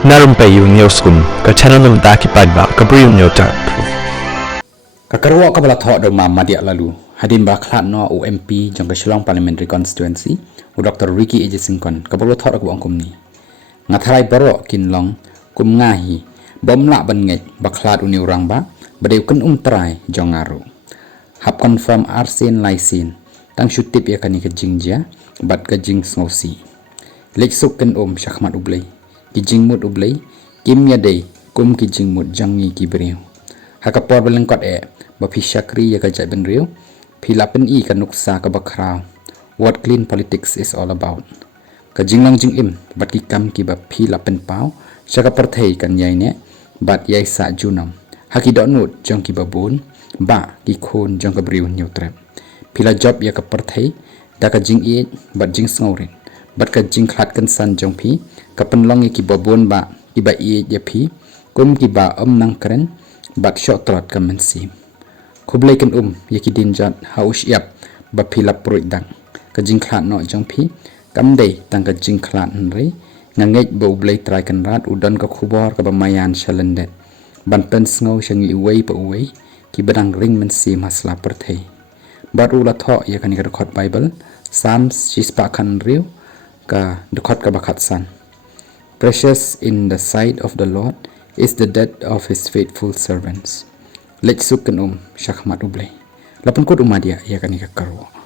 Na Rympei U ka channel nabynta ki paidbah ka Bri U Hynñiewtrep. Kakarwa ka balatho do Madiah Laloo hadin ba khlat no UMP jong ka Shillong Parliamentary Constituency u Dr. Ricky Ejisingkon ka balatho ko angkum ni ngatharai baroh kinlong kum ngahi bomla ban ngai ba khlat uniu rang ba badeu kan trai jong aru hap confirm arsin laisin tang shutip ya kani ka jingja bat ka jing sngosi lek suk kan shakhmat ublei ki jingmut ublei kim ya dei kum ki jingmut jangi ki Bri U hakapor belengkot ba phishakri ya ka jai ben riu philapen I ka nuksa ka bakrau what clean politics is all about ka jinglang jingim bat ki kam ki ba philapen pau saka parthei kan yai ne bat yai sa junam haki donut jong ki babun ba ki khon jong ka Bri U Hynñiewtrep phila job ya ka parthei da ka jing I bat jing sngorin bat ka jing khat kan san jong phi ka penlong ki babun ba ki ba I ya phi kum ki ba nang kren bat shot trot ka mensim Khublei kan yaki dinjat haus iap ba phila pruit dang ka jing khat no jong phi kam dei tang ka jing khat nri ngangej ba ublei trai kan rat udon ka khubor ka ba mayan shalendet ban pen sngo shangi uwei pa uwei ki badang ring mensim hasla parthei bat ula tho ya kan ka record Bible Psalms chispa kan riu ka record ka bakhat san precious in the sight of the Lord is the death of his faithful servants. Leit suk kan shakhmat ublei. Lapan kod Madiah ya kan ka karwa.